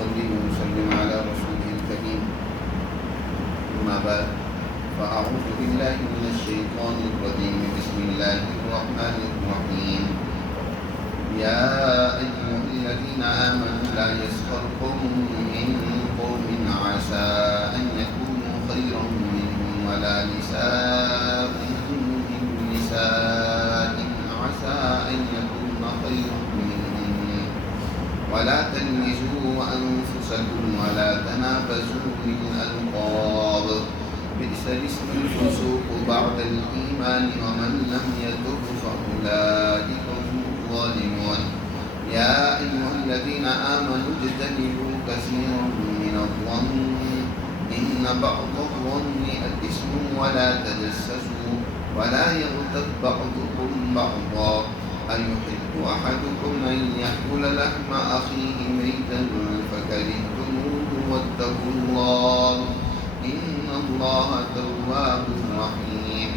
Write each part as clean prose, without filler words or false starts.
ونصلي ونسلم على رسوله الكريم. أما بعد فأعوذ بالله من الشيطان الرجيم. بسم الله الرحمن الرحيم. يا أيها الذين آمنوا لا يسخر قوم من قوم عسى أن يكونوا خيرا منهم ولا نساء من نساء عسى أن يكون خيرا منهم ولا تلمزوا أنفسكم ولا تنابزوا بالألقاب بئس الاسم الفسوق بعد الإيمان ومن لم يتب فأولئك هم الظالمون. يا أيها الذين آمنوا اجتنبوا كثيرا من الظن إن بعض الظن إثم ولا تجسسوا ولا يغتب بعضكم بعضا أيحب أحدكم أن يأكل لحم أخيه ميتا فكرهتموه واتقوا الله إن الله تواب رحيم.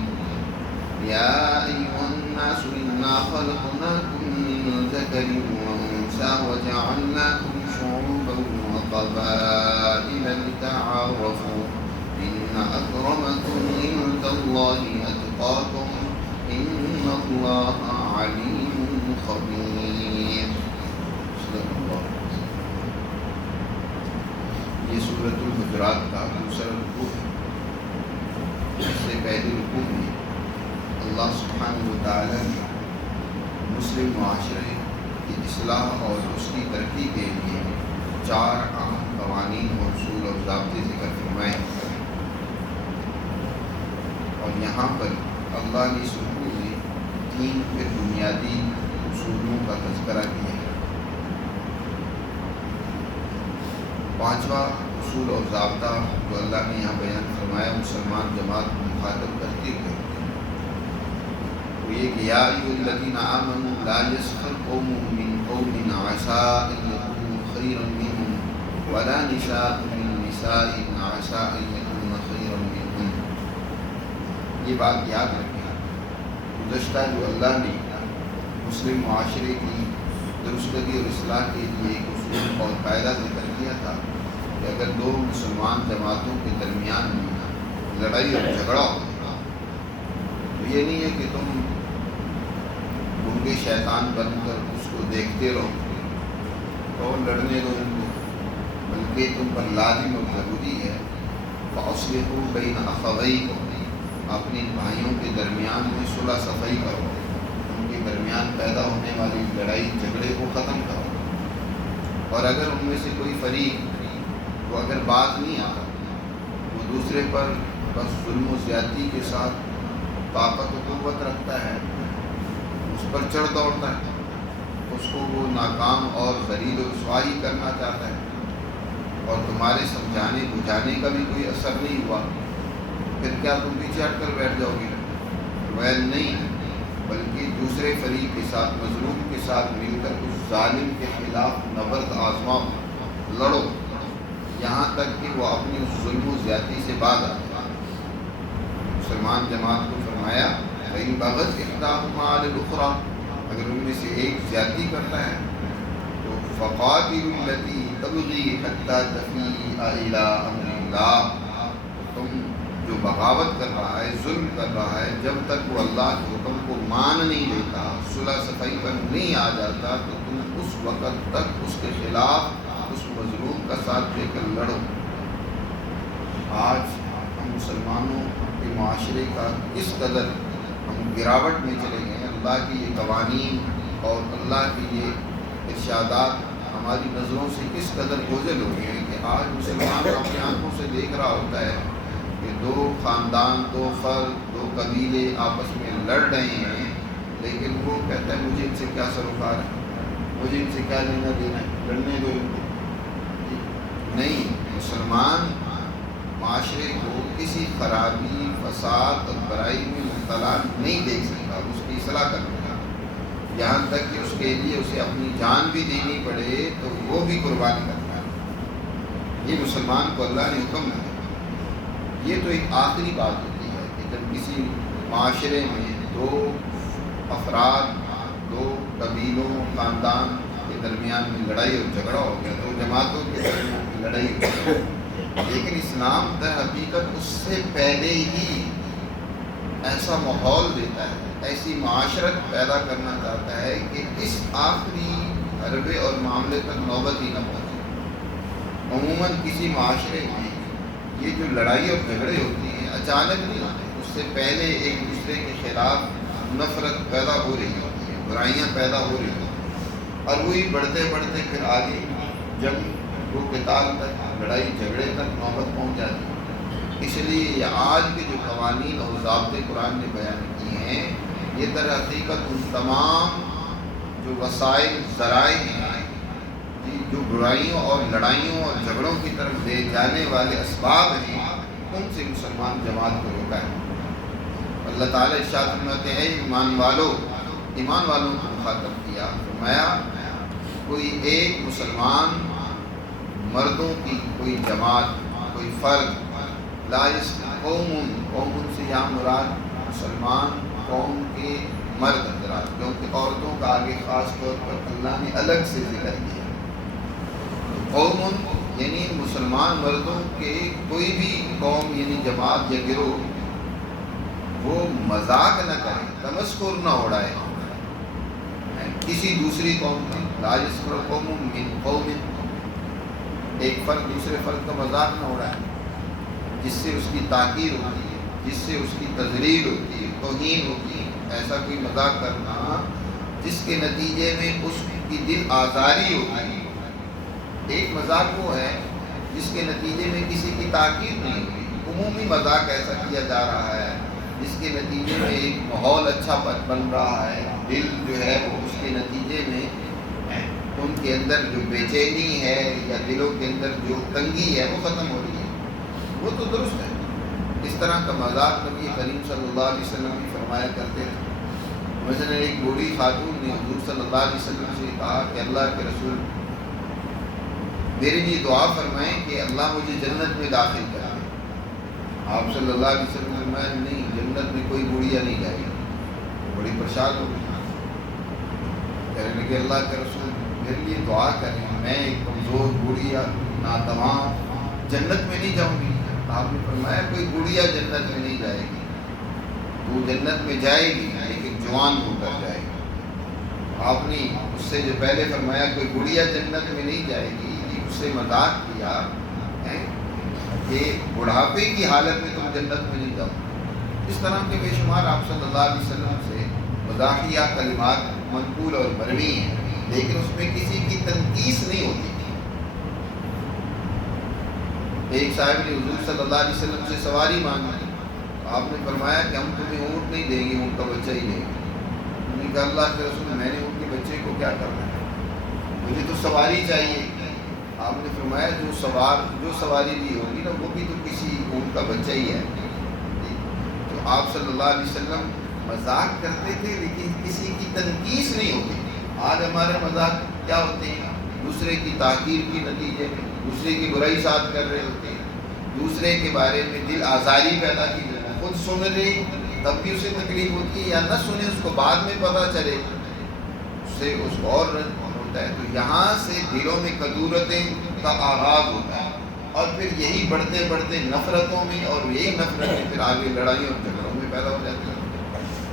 يا أيها الناس إنا خلقناكم من ذكر وأنثى وجعلناكم شعوبا وقبائل لتعارفوا إن أكرمكم عند الله أتقاكم إن الله عليم خبير. یہ سورۃ الحجرات کا دوسرا رکوع ہے. اس سے پہلے رکوع میں اللہ سبحانہ و تعالیٰ نے مسلم معاشرے کی اصلاح اور اس کی ترقی کے لیے 4 اہم قوانین اور اصول اور ضابطے ذکر فرمائے. اور یہاں پر اللہ نے اس رکوع میں 3 بنیادی اصولوں کا تذکرہ کیا ہے. 5واں اصول اور ضابطہ جو اللہ نے یہاں بیان فرمایا مسلمان جماعت کو مخاطب کرتے ہوئے وہ یہ کہ یا ایھا الذین آمنوا لا یسخر قوم من قوم عسى ان یکونوا خیرا منهم ولا نساء من نساء عسى ان یکون خیرا منهم. یہ بات یاد رکھیں. گزشتہ جو اللہ نے مسلم معاشرے کی درستگی اور اصلاح کے لیے ایک اصول اور قاعدہ ذکر کیا تھا کہ اگر 2 مسلمان جماعتوں کے درمیان میں لڑائی اور جھگڑا ہو تو یہ نہیں ہے کہ تم گنگے شیطان بن کر اس کو دیکھتے رہو اور لڑنے دو ان کو، بلکہ تم پر لازم اور ضروری ہے فَأَصْلِحُوا بَيْنَ أَخَوَيْكُمْ، اپنے بھائیوں کے درمیان میں صلح صفائی کرو، ان کے درمیان پیدا ہونے والی لڑائی جھگڑے کو ختم کرو. اور اگر ان میں سے کوئی فریق وہ اگر بات نہیں آتا وہ دوسرے پر بس ظلم و زیادتی کے ساتھ طاقت و قوت رکھتا ہے، اس پر چڑھ دوڑتا ہے، اس کو وہ ناکام اور ذلیل و رسوائی کرنا چاہتا ہے اور تمہارے سمجھانے بجھانے کا بھی کوئی اثر نہیں ہوا، پھر کیا تم پیچھے ہٹ کر بیٹھ جاؤ گے؟ ویل نہیں، بلکہ دوسرے فریق کے ساتھ مظلوم کے ساتھ مل کر اس ظالم کے خلاف نبرد آزماؤ، لڑو یہاں تک کہ وہ اپنی اس ظلم و زیادتی سے باز آتا ہے. مسلمان جماعت کو فرمایا فَإِن بَغَتْ إِحْدَاهُمَا عَلَى الْأُخْرَىٰ، اگر ان میں سے ایک زیادتی کرتا ہے تو فَقَاتِلُوا الَّتِي تَبْغِي حَتَّىٰ تَفِيءَ إِلَىٰ أَمْرِ اللَّهِ، تم جو بغاوت کر رہا ہے، ظلم کر رہا ہے، جب تک وہ اللہ کے حکم کو مان نہیں لیتا، صلح صفائی پر نہیں آ جاتا تو تم اس وقت تک اس کے خلاف اس مظلوم کا ساتھ لے کر لڑو. آج ہم مسلمانوں کے معاشرے کا کس قدر ہم گراوٹ میں چلے گئے ہیں. اللہ کی یہ قوانین اور اللہ کی یہ ارشادات ہماری نظروں سے کس قدر اوجھل ہو گئے ہیں کہ آج مسلمان اپنی آنکھوں سے دیکھ رہا ہوتا ہے کہ 2 خاندان، 2 فرد، 2 قبیلے آپس میں لڑ رہے ہیں، لیکن وہ کہتا ہے مجھے ان سے کیا سروکار ہے، مجھے ان سے کیا لینا دینا ہے، لڑنے دو ان کو. نہیں، مسلمان معاشرے کو کسی خرابی، فساد اور برائی میں مبتلا نہیں دیکھ سکتا، اس کی اصلاح کرنا ہے. یہاں تک کہ اس کے لیے اسے اپنی جان بھی دینی پڑے تو وہ بھی قربانی کرتا ہے. یہ مسلمان کو اللہ نے حکم دیا. یہ تو ایک آخری بات ہوتی ہے کہ جب کسی معاشرے میں 2 افراد، 2 قبیلوں، خاندان کے درمیان میں لڑائی اور جھگڑا ہو گیا تو جماعتوں کے لڑائی ہوتی ہے، لیکن اسلام در حقیقت اس سے پہلے ہی ایسا ماحول دیتا ہے، ایسی معاشرت پیدا کرنا چاہتا ہے کہ اس آخری حربے اور معاملے تک نوبت ہی نہ پہنچے۔ عموماً کسی معاشرے میں یہ جو لڑائی اور جھگڑے ہوتی ہیں اچانک نہیں ہوتے، اس سے پہلے ایک دوسرے کے خلاف نفرت پیدا ہو رہی ہوتی ہے، برائیاں پیدا ہو رہی ہوتی ہیں، اور وہی بڑھتے بڑھتے پھر آگے جنگ و قتال تک، لڑائی جھگڑے تک نوبت پہنچ جاتی ہے۔ اس لیے یہ آج کے جو قوانین اور ضابطے قرآن نے بیان کیے ہیں، یہ در حقیقت ان تمام جو وسائل ذرائع ہیں جو برائیوں اور لڑائیوں اور جھگڑوں کی طرف لے جانے والے اسباب ہیں، ان سے مسلمان جماعت کو روکا ہے۔ اللہ تعالیٰ ارشاد فرماتے ہیں ایمان والوں کو مخاطب کیا، فرمایا کوئی ایک مسلمان مردوں کی کوئی جماعت، کوئی فرد، لا قوم سے یہاں مراد مسلمان قوم کے مرد حضرات، کیونکہ عورتوں کا آگے خاص طور پر اللہ نے الگ سے ذکر کیا۔ قوم یعنی مسلمان مردوں کے کوئی بھی قوم یعنی جماعت یا گروہ وہ مذاق نہ کرے، تمسخر نہ اڑائے کسی دوسری قوم کا، لا یسخر قوم من قوم، ایک فرد دوسرے فرد کا مذاق نہ اڑائے جس سے اس کی تحقیر ہوتی ہے، جس سے اس کی تذلیل ہوتی ہے، توہین ہوتی ہے۔ ایسا کوئی مذاق کرنا جس کے نتیجے میں اس کی دل آزاری ہوتی ہے۔ ایک مذاق وہ ہے جس کے نتیجے میں کسی کی تحقیر نہیں ہوئی، عمومی مذاق ایسا کیا جا رہا ہے جس کے نتیجے میں ایک ماحول اچھا بن رہا ہے، دل جو ہے وہ اس کے نتیجے میں ان کے اندر جو بے چینی ہے یا دلوں کے اندر جو تنگی ہے وہ ختم ہو رہی ہے، وہ تو درست ہے۔ اس طرح کا مذاق نبی کریم صلی اللہ علیہ وسلم بھی فرمایا کرتے تھے۔ مثلا ایک بوڑھی خاتون نے حضور صلی اللہ علیہ وسلم سے کہا کہ اللہ کے رسول میرے لیے دعا فرمائیں کہ اللہ مجھے جنت میں داخل کر دے۔ آپ صلی اللہ علیہ وسلم نے فرمایا نہیں، جنت میں کوئی بوڑھیا نہیں جائے گی۔ بڑی پریشان ہو گئی، کہنے لگے اللہ کے رسول میرے لیے دعا کریں، میں ایک کمزور بوڑھیا ناتمام جنت میں نہیں جاؤں گی۔ آپ نے فرمایا کوئی بوڑھیا جنت میں نہیں جائے گی، وہ جنت میں جائے گی لیکن جوان ہو کر جائے گی۔ آپ نے اس سے جو پہلے فرمایا کوئی بوڑھیا جنت میں نہیں جائے گی، اس سے مذاق کیا کہ بڑھاپے کی حالت میں تم جنت میں نہیں جاؤ۔ اس طرح کے بے شمار آپ صلی اللہ علیہ وسلم سے مزاحیہ کلمات منقول اور مروی ہیں، لیکن اس میں کسی کی تنقیص نہیں ہوتی۔ ایک صاحب نے حضور صلی اللہ علیہ وسلم سے سواری مانگی، آپ نے فرمایا کہ ہم تمہیں اونٹ نہیں دیں گے، اونٹ کا بچہ ہی دیں گے۔ انہوں نے کہا اللہ کے رسول میں نے اونٹ کے بچے کو کیا کرنا ہے، مجھے تو سواری چاہیے۔ آپ نے فرمایا جو سواری بھی ہوگی نا وہ بھی تو کسی اونٹ کا بچہ ہی ہے۔ تو آپ صلی اللہ علیہ وسلم مذاق کرتے تھے لیکن کسی کی تنقیص نہیں ہوتی۔ آج ہمارے مذاق کیا ہوتے ہیں، دوسرے کی تحقیر کے نتیجے میں دوسرے کی برائی ساتھ کر رہے ہوتے ہیں، دوسرے کے بارے میں دل آزاری پیدا کی جائے، خود سن لے تب بھی اسے تکلیف ہوتی ہے، یا نہ سنے اس کو بعد میں پتہ چلے اس سے اس کو اور ہوتا ہے۔ تو یہاں سے دلوں میں کدورتیں کا آغاز ہوتا ہے، اور پھر یہی بڑھتے بڑھتے نفرتوں میں، اور یہی نفرتیں پھر آگے لڑائیوں اور جھگڑوں میں پیدا ہو جاتی ہیں۔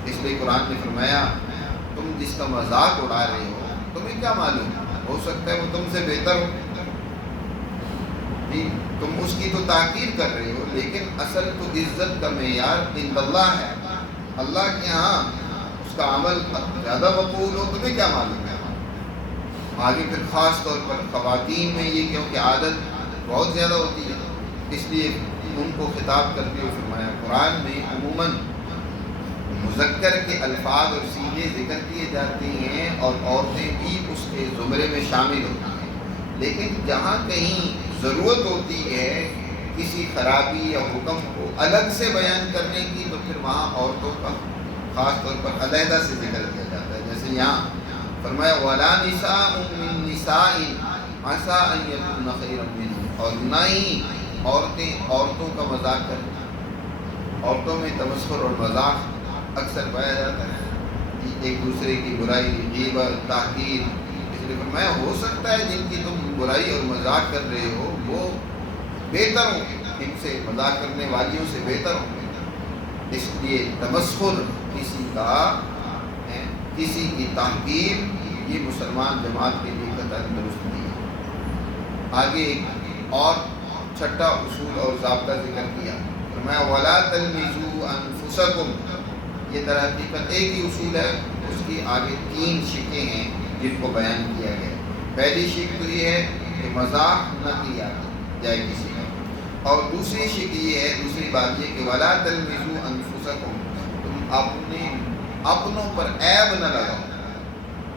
اس لیے قرآن نے فرمایا تم جس کا مذاق اڑا رہے ہو تمہیں کیا معلوم، ہو سکتا ہے وہ تم سے بہتر ہو، تم اس کی تو تحقیر کر رہے ہو، لیکن اصل تو عزت کا معیار عند اللہ ہے، اللہ کے ہاں اس کا عمل زیادہ مقبول ہو، تمہیں کیا معلوم ہے۔ آگے پھر خاص طور پر خواتین میں یہ کیونکہ عادت بہت زیادہ ہوتی ہے، اس لیے ان کو خطاب کرتے ہوئے فرمایا قرآن میں عموماً مذکر کے الفاظ اور صیغے ذکر کیے جاتے ہیں اور عورتیں بھی اس کے زمرے میں شامل ہوتی ہیں، لیکن جہاں کہیں ضرورت ہوتی ہے کسی خرابی یا حکم کو الگ سے بیان کرنے کی تو پھر وہاں عورتوں کا خاص طور پر علیحدہ سے ذکر کیا جاتا ہے۔ جیسے یہاں فرمایا وَلَا نِسَاءٌ مِّن نِسَاءٍ عَسَىٰ أَن يَكُنَّ خَيْرًا مِّنْهُنَّ، اور نہ ہی عورتوں کا مذاق کریں۔ عورتوں میں تمسخر اور مذاق اکثر پایا جاتا ہے، ایک دوسرے کی برائی، غیبت، تحقیر، اس لیے فرمایا ہو سکتا ہے جن کی تم برائی اور مذاق کر رہے ہو وہ بہتر ہوں، ان سے مذاق کرنے والیوں سے بہتر ہوں. اس لیے تمسخر کسی کی تحقیر یہ مسلمان جماعت کے لیے قطعاً درست نہیں ہے. آگے ایک اور چھٹا اصول اور ضابطہ ذکر کیا، فرمایا وَلَا تَلْمِزُوا أَنفُسَكُمْ. یہ در حقیقت ایک ہی اصول ہے، اس کی آگے 3 شقیں ہیں جن کو بیان کیا گیا. پہلی شق تو یہ ہے کہ مذاق نہ کیا جائے کسی کا، اور دوسری شق یہ ہے، دوسری بات یہ کہ وَلَا تَلْمِزُوا أَنفُسَكُمْ، تم اپنوں پر عیب نہ لگاؤ.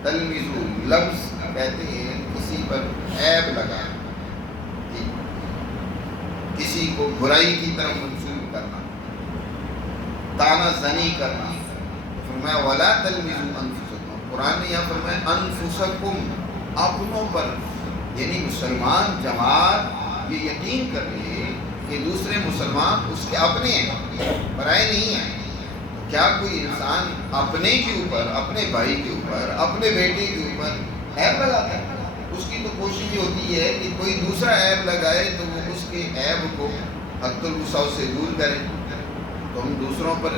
تلمزو لفظ کہتے ہیں کسی پر عیب لگانا، کسی کو برائی کی طرف منسوب کرنا، طعنہ زنی کرنا. فرمایا وَلَا تَلْمِزُوا أَنفُسَكُمْ. قرآن نے یہاں فرمایا أَنفُسَكُمْ، اپنوں پر، یعنی مسلمان جماعت یہ یقین کر رہی ہے کہ دوسرے مسلمان اس کے اپنے ہیں، پرائے نہیں ہیں. کیا کوئی انسان اپنے کے اوپر، اپنے بھائی کے اوپر، اپنے بیٹے کے اوپر عیب لگاتا ہے؟ اس کی تو کوشش یہ ہوتی ہے کہ کوئی دوسرا عیب لگائے تو وہ اس کے عیب کو حد الوسع سے دور کرے. تو ہم دوسروں پر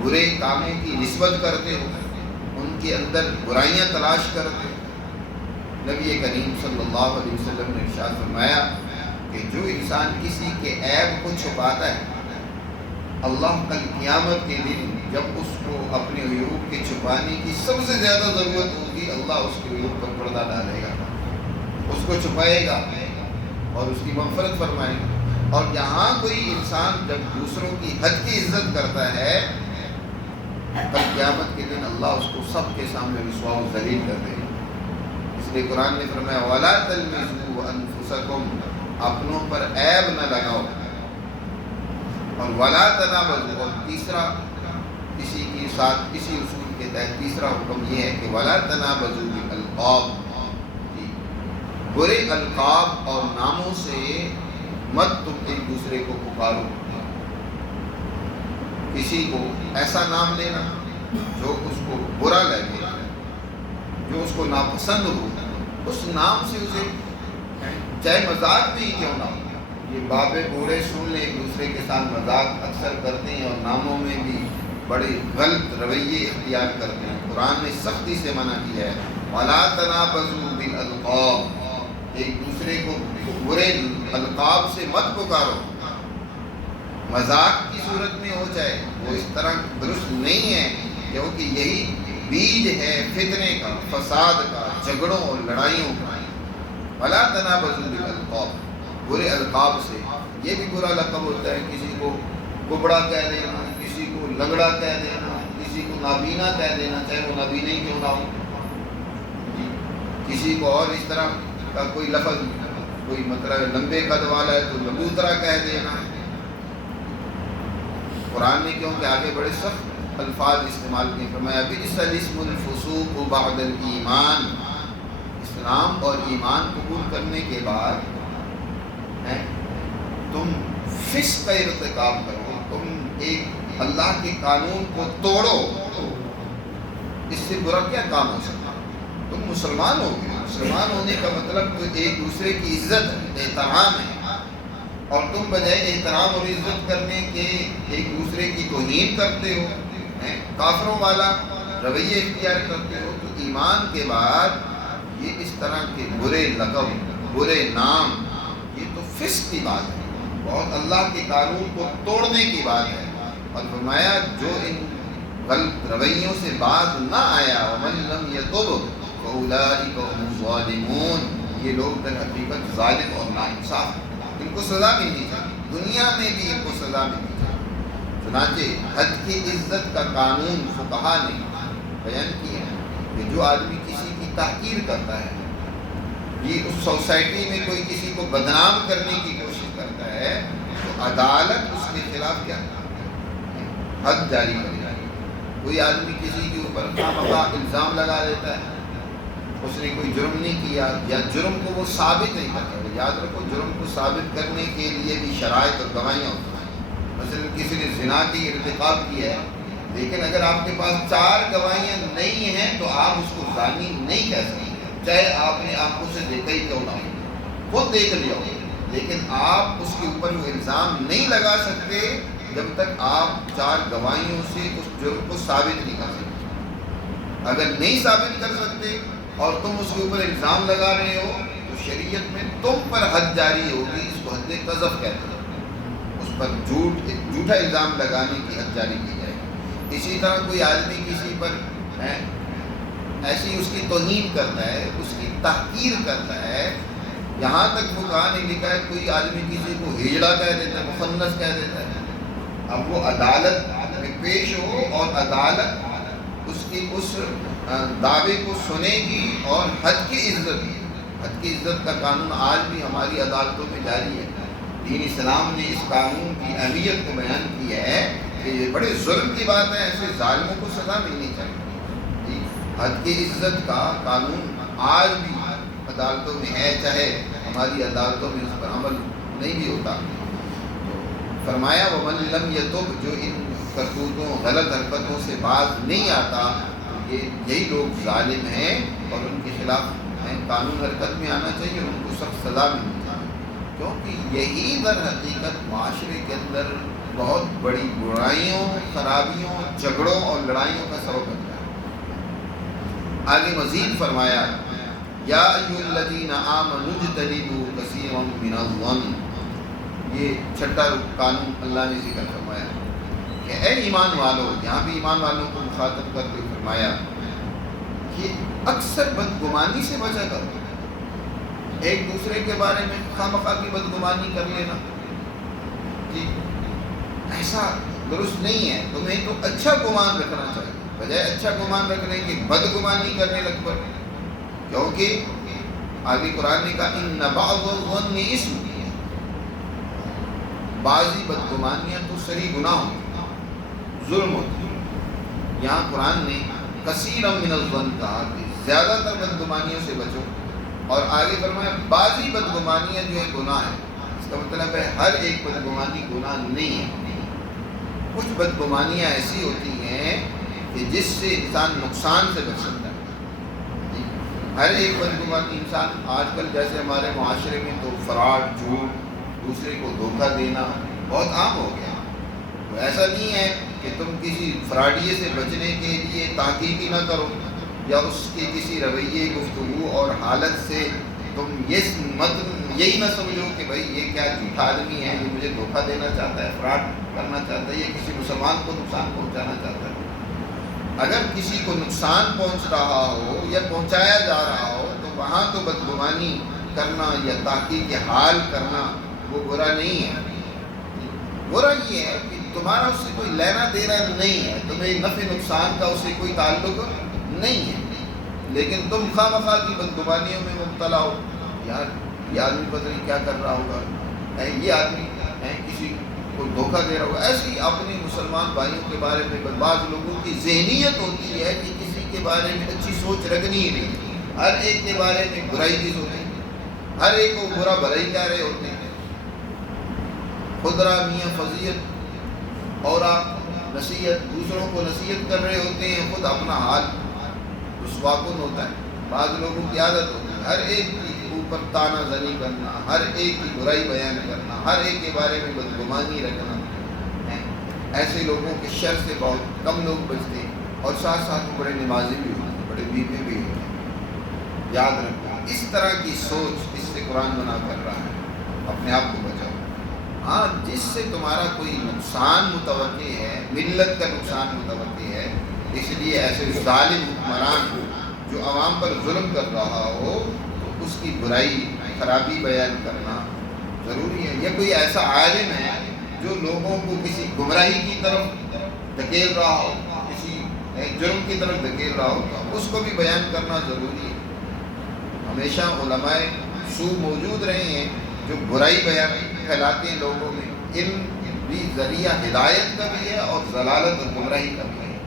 برے کاموں کی نسبت کرتے ہو، ان کے اندر برائیاں تلاش کرتے. نبی کریم صلی اللہ علیہ وسلم نے ارشاد فرمایا کہ جو انسان کسی کے عیب کو چھپاتا ہے، اللہ کل قیامت کے دن جب اس کو اپنے عیوب کے چھپانے کی سب سے زیادہ ضرورت ہوگی، اللہ اس کے عیوب پر پردہ ڈالے گا، اس کو چھپائے گا اور اس کی مغفرت فرمائے گا. اور یہاں کوئی انسان جب دوسروں کی حد کی عزت کرتا ہے، کل قیامت کے دن اللہ اس کو سب کے سامنے رسوا و ذلیل کر دے گا. اس لیے قرآن نے فرمایا وَلَا تَلْمِزُوا أَنفُسَكُمْ، اپنوں پر عیب نہ لگاؤ. اور وَلَا تَنَابَزُوا، اور تیسرا کسی کے ساتھ کسی اصول کے تحت تیسرا حکم یہ ہے کہ وَلَا تَنَابَزُوا بِالْأَلْقَابِ، برے القاب اور ناموں سے مت تم ایک دوسرے کو پکارو. کسی کو ایسا نام لینا جو اس کو برا لگے، جو اس کو ناپسند ہو، اس نام سے اسے چاہے مذاق بھی کیوں نہ ہو. یہ بابے بوڑھے سن لیں، ایک دوسرے کے ساتھ مذاق اکثر کرتے ہیں اور ناموں میں بھی بڑے غلط رویے اختیار کرتے ہیں. قرآن نے سختی سے منع کیا ہے وَلَا تَنَابَزُوا بِالْأَلْقَابِ، ایک دوسرے کو برے القاب سے مت پکارو. مذاق کی صورت میں ہو جائے وہ اس طرح درست نہیں ہے، کیونکہ یہی بیج ہے فتنے کا، فساد کا، جھگڑوں اور لڑائیوں کا. وَلَا تَنَابَزُوا بِالْأَلْقَابِ، برے القاب سے. یہ بھی برا لقب ہوتا ہے، کسی کو کبڑا کہہ دینا، کسی کو لنگڑا کہہ دینا، کسی کو نابینا کہہ دینا چاہے وہ نابینا ہی کیوں نہ ہو. کسی کو اور اس طرح کا کوئی لفظ، کوئی مطلب لمبے قد والا ہے تو لبوترا کہہ دینا. قرآن نے کیونکہ آگے بڑے سخت الفاظ استعمال کیے، فرمایا بئس الاسم الفسوق بعد الایمان، اسلام اور ایمان قبول کرنے کے بعد تم فسق کا ارتکاب کرو، تم ایک اللہ کے قانون کو توڑو. اس سے برا کیا کام ہو سکتا؟ تم مسلمان ہو گئے. مسلمان ہونے کا مطلب تو ایک دوسرے کی عزت ہے، احترام ہے، اور تم بجائے احترام اور عزت کرنے کے ایک دوسرے کی توہین کرتے ہو، کافروں والا رویے اختیار کرتے ہو. تو ایمان کے بعد یہ اس طرح کے برے لقب، برے نام، یہ تو فسق کی بات ہے، بہت اللہ کے قانون کو توڑنے کی بات ہے. اور فرمایا جو ان غلط رویوں سے باز نہ آیا وَمَن لَّمْ يَتُبْ فَأُولَٰئِكَ هُمُ الظَّالِمُونَ، یہ لوگ در حقیقت ظالم اور ناانصاف ہیں، ان کو سزا ملنی چاہیے، دنیا میں بھی ان کو سزا ملنی چاہیے. چنانچہ حد کی عزت کا قانون فقہا نے بیان کیا کہ جو آدمی کسی کی تحقیر کرتا ہے، یہ اس سوسائٹی میں کوئی کسی کو بدنام کرنے کی کوشش کرتا ہے، تو عدالت اس کے خلاف کیا حد جاری کرے گی. کوئی آدمی کسی کے اوپر خواہ الزام لگا دیتا ہے، اس نے کوئی جرم نہیں کیا یا جرم کو وہ ثابت نہیں کرتا. یاد رکھو جرم کو ثابت کرنے کے لیے بھی شرائط اور گواہیاں ہوتی ہیں. مثلا کسی نے زنا کی ارتکاب کیا ہے، لیکن اگر آپ کے پاس 4 گواہیاں نہیں ہیں تو آپ اس کو زانی نہیں کہہ سکتے. چاہے آپ نے آنکھوں سے دیکھا ہی کیوں نہ ہو، خود دیکھ لیا ہو، لیکن آپ اس کے اوپر وہ الزام نہیں لگا سکتے جب تک آپ 4 گواہیوں سے اس جرم کو ثابت نہیں کر سکتے۔ اگر نہیں ثابت کر سکتے اور تم اس کے اوپر الزام لگا رہے ہو تو شریعت میں تم پر حد جاری ہوگی، اس کو حد قذف کہتے ہیں، اس پر جھوٹا الزام لگانے کی حد جاری کی جائے گی۔ اسی طرح کوئی آدمی کسی پر ایسی اس کی توہین کرتا ہے، اس کی تحقیر کرتا ہے، یہاں تک فقہاء نے لکھا ہے کوئی آدمی کسی کو ہجڑا کہہ دیتا ہے، مخنث کہہ دیتا ہے، اب وہ عدالت میں پیش ہو اور عدالت اس کی اس دعوے کو سنے گی، اور حد کی عزت کا قانون آج بھی ہماری عدالتوں میں جاری ہے۔ دین اسلام نے اس قانون کی اہمیت کو بیان کیا ہے کہ یہ بڑے ظلم کی بات ہے، ایسے ظالموں کو سزا ملنی چاہیے۔ حد کی عزت کا قانون آج بھی عدالتوں میں ہے، چاہے ہماری عدالتوں میں اس پر عمل نہیں بھی ہوتا۔ فرمایا وَمَن لَّمْ يَتُبْ، جو ان کرتوتوں غلط حرکتوں سے باز نہیں آتا، یہی لوگ ظالم ہیں اور ان کے خلاف قانون حرکت میں آنا چاہیے، ان کو سخت سزا ملنی چاہیے، کیونکہ یہی در حقیقت معاشرے کے اندر بہت بڑی برائیوں، خرابیوں، جھگڑوں اور لڑائیوں کا سبب بنتا ہے۔ آگے مزید فرمایا یا ایھا الذین آمنوا اجتنبوا کثیرا من الظن، یہ چھٹا قانون اللہ نے ذکر فرمایا کہ اے ایمان والو، یہاں بھی ایمان والوں کو مخاطب کرتے ہوئے فرمایا کہ اکثر بدگمانی سے بچا کرو، ایک دوسرے کے بارے میں خواہ مخواہ کی بدگمانی کر لینا، کہ ایسا درست نہیں ہے، تمہیں تو اچھا گمان رکھنا چاہیے، بجائے اچھا گمان رکھنے کی بدگمانی کرنے لگ پڑ، کیونکہ آگے قرآن نے کہا ان بعض الظن اسم، بعضی بدگمانیاں تو سری گناہ ہوتی، ظلم ہوتی، یہاں قرآن نے کثیرا من الظن کہا کہ زیادہ تر بدگمانیوں سے بچو، اور آگے فرمایا بعضی بدگمانیاں جو ہیں گناہ ہیں، اس کا مطلب ہے ہر ایک بدگمانی گناہ نہیں ہے، کچھ بدگمانیاں ایسی ہوتی ہیں کہ جس سے انسان نقصان سے بچ سکتا ہے۔ ہر ایک بدگمانی انسان، آج کل جیسے ہمارے معاشرے میں تو فراڈ، جھوٹ، دوسرے کو دھوکہ دینا بہت عام ہو گیا، تو ایسا نہیں ہے کہ تم کسی فراڈیے سے بچنے کے لیے تحقیق ہی نہ کرو، یا اس کے کسی رویے، گفتگو اور حالت سے تم یہی نہ سمجھو کہ بھائی یہ کیا جھوٹا آدمی ہے، یہ مجھے دھوکہ دینا چاہتا ہے، فراڈ کرنا چاہتا ہے، یہ کسی مسلمان کو نقصان پہنچانا چاہتا ہے۔ اگر کسی کو نقصان پہنچ رہا ہو یا پہنچایا جا رہا ہو تو وہاں تو بدگمانی کرنا یا تحقیق حال کرنا وہ برا نہیں ہے۔ برا یہ ہے کہ تمہارا اس سے کوئی لینا دینا نہیں ہے، تمہیں نفع نقصان کا اس سے کوئی تعلق نہیں ہے، لیکن تم خواہ مخواہ کی بدگمانیوں میں مبتلا ہو، یار یہ آدمی پتہ نہیں کیا کر رہا ہوگا، یہ آدمی کسی کو دھوکہ دے رہا ہوگا، ایسے ہی اپنے مسلمان بھائیوں کے بارے میں بعض لوگوں کی ذہنیت ہوتی ہے کہ کسی کے بارے میں اچھی سوچ رکھنی ہی نہیں، ہر ایک کے بارے میں برائی کی سوچیں، ہر ایک کو برا بھلائی کہہ رہے ہوتے ہیں، خدرا میاں فضیت اور آپ نصیحت، دوسروں کو نصیحت کر رہے ہوتے ہیں، خود اپنا حال رسواکن ہوتا ہے۔ بعض لوگوں کی عادت ہوتی ہے ہر ایک کے اوپر تانا زنی کرنا، ہر ایک کی برائی بیان کرنا، ہر ایک کے بارے میں بدگمانی رکھنا، ایسے لوگوں کے شر سے بہت کم لوگ بچتے ہیں، اور ساتھ ساتھ بڑے نمازی بھی ہوتے ہیں، بڑے بیوے بھی ہوتے ہیں۔ یاد رکھو اس طرح کی سوچ، اس سے قرآن منع کر رہا ہے، اپنے آپ کو بچاؤ۔ ہاں جس سے تمہارا کوئی نقصان متوقع ہے، ملت کا نقصان متوقع ہے، اس لیے ایسے ظالم حکمران کو جو عوام پر ظلم کر رہا ہو تو اس کی برائی، خرابی بیان کرنا ضروری ہے۔ یا کوئی ایسا عالم ہے جو لوگوں کو کسی گمراہی کی طرف دھکیل رہا ہو، کسی جرم کی طرف دھکیل رہا ہو تو اس کو بھی بیان کرنا ضروری ہے۔ ہمیشہ علماء سو موجود رہے ہیں جو برائی بیان پھیلاتے ہیں لوگوں میں، علم بھی ذریعہ ہدایت کا بھی ہے اور ضلالت اور گمراہی کا بھی ہے۔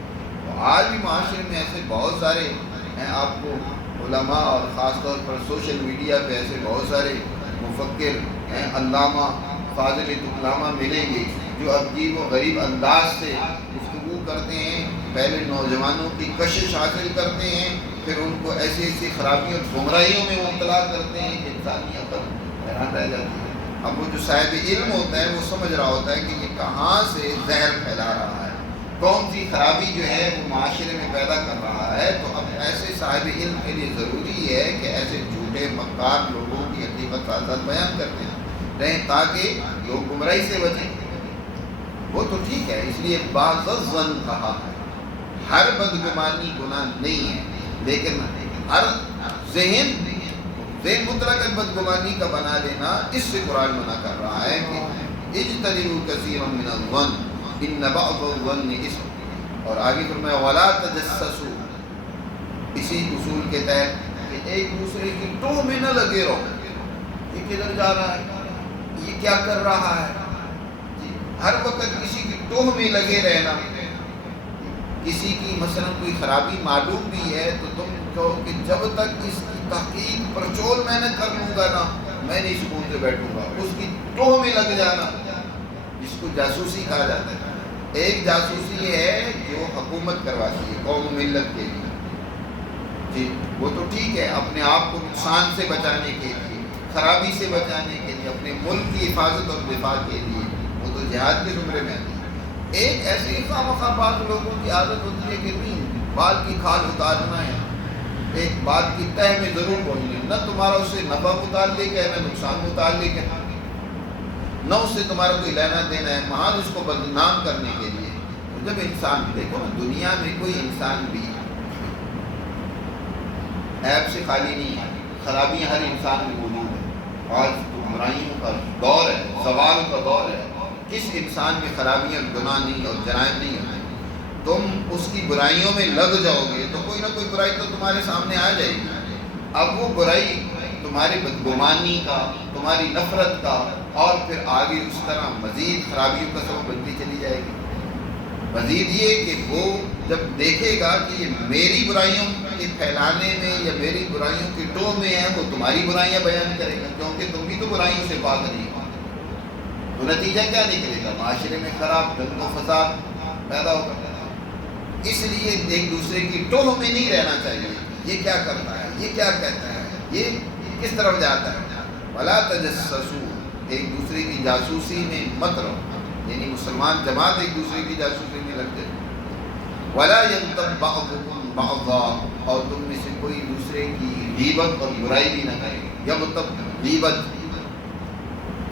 تو آج بھی معاشرے میں ایسے بہت سارے ہیں، آپ کو علماء اور خاص طور پر سوشل میڈیا پہ ایسے بہت سارے مفکر ہیں، علامہ، فاضل علامہ ملیں گے جو عجیب و غریب انداز سے گفتگو کرتے ہیں، پہلے نوجوانوں کی کشش حاصل کرتے ہیں پھر ان کو ایسی ایسی خرابیوں اور گمراہیوں میں مبتلا کرتے ہیں کہ انسانی عقل حیران رہ جاتی ہے۔ اب وہ جو صاحب علم ہوتا ہے وہ سمجھ رہا ہوتا ہے کہ یہ کہاں سے زہر پھیلا رہا ہے، کون سی خرابی جو ہے وہ معاشرے میں پیدا کر رہا ہے۔ تو اب ایسے صاحب علم کے لیے ضروری ہے کہ ایسے جھوٹے مکار لوگوں کی حقیقت آزاد بیان کرتے رہیں تاکہ لوگ گمراہی سے بچیں۔ وہ تو ٹھیک ہے، اس لیے بعض الظن کہا ہے، ہر بدگمانی گناہ نہیں ہے، لیکن ہر ذہن مطلق بدگمانی کا بنا لینا، اس سے قرآن منع کر رہا ہے کہ اجتنبوا کثیرا من الظن ان بعض الظن اثم، اور آگے فرمایا ولا تجسسوا، اسی اصول کے تحت کہ ایک دوسرے کی ٹوہ میں نہ لگے رہو، یہ کدھر جا رہا ہے، یہ کیا کر رہا ہے، ہر وقت کسی کی ٹوہ میں لگے رہنا۔ کسی کی مثلا کوئی خرابی معلوم بھی ہے تو تم کہو کہ جب تک اس کی تحقیق پرچول میں نہ کر لوں گا نا میں نہیں سکون سے بیٹھوں گا، اس کی ٹوہ میں لگ جانا، جس کو جاسوسی کہا جاتا ہے۔ ایک جاسوسی ہے جو حکومت کرواتی ہے قوم و ملت کے لیے، جی وہ تو ٹھیک ہے، اپنے آپ کو نقصان سے بچانے کے لیے، خرابی سے بچانے کے لیے، اپنے ملک کی حفاظت اور دفاع کے لیے، وہ تو جہاد کے زمرے میں آتی ہے۔ ایک ایسے خواہ بعض لوگوں کی عادت ہوتی ہے کہ نہیں، بال کی کھال اتارنا ہے، ایک بات کی تہ میں ضرور پہنچنا، نہ تمہارا اس سے نفع متعلق ہے نہ نقصان متعلق ہے، نہ اس سے تمہارا کوئی لینا دینا ہے، محض اس کو بدنام کرنے کے لیے۔ جب انسان دیکھو نا، دنیا میں کوئی انسان بھی عیب سے خالی نہیں ہے، خرابیاں ہر انسان میں موجود ہیں۔ آج گمراہیوں کا دور ہے، زوال کا دور ہے، کس انسان میں خرابیاں گناہ نہیں اور جرائم نہیں ہوتے۔ تم اس کی برائیوں میں لگ جاؤ گے تو کوئی نہ کوئی برائی تو تمہارے سامنے آ جائے گی، اب وہ برائی تمہاری بدگمانی کا، تمہاری نفرت کا، اور پھر آگے اس طرح مزید خرابیوں کا سبب بنتی چلی جائے گی۔ مزید یہ کہ وہ جب دیکھے گا کہ یہ میری برائیوں کے پھیلانے میں یا میری برائیوں کے ٹوہ میں ہے، وہ تمہاری برائیاں بیان کرے گا، کیونکہ تم بھی تو برائیوں سے پاک نہیں ہو۔ تو نتیجہ کیا نکلے گا؟ معاشرے میں خراب دنگ و فساد پیدا ہوگا۔ اس لیے ایک دوسرے کی ٹوہ میں نہیں رہنا چاہیے، یہ کیا کرتا ہے، یہ کیا کہتا ہے، یہ کس طرف جاتا ہے۔ ولا تجسسوا، ایک دوسرے کی جاسوسی میں مت رہو، یعنی مسلمان جماعت ایک دوسرے کی جاسوسی میں لگ جائے۔ ولا یغتب بعضکم بعضا، اور تم میں سے کوئی دوسرے کی غیبت اور برائی بھی نہ کرے۔ یغتب غیبت،